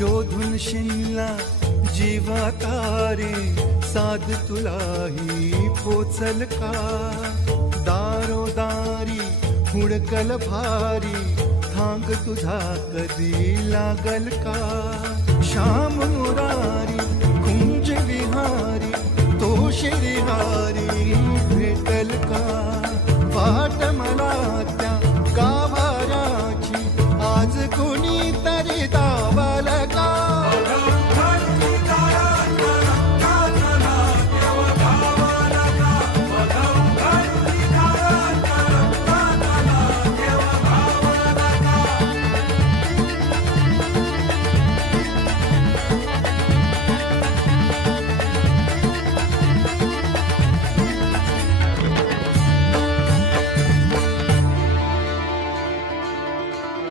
शोधून शिनला जीवा तारे साध तुलाही पोचल का दारोदारी हुडकल भारी थांग तुझा कधी लागल का श्याम मुरारी कुंज विहारी तो शिरिहारी भेटल का वाट मला त्या गाभाऱ्याची आज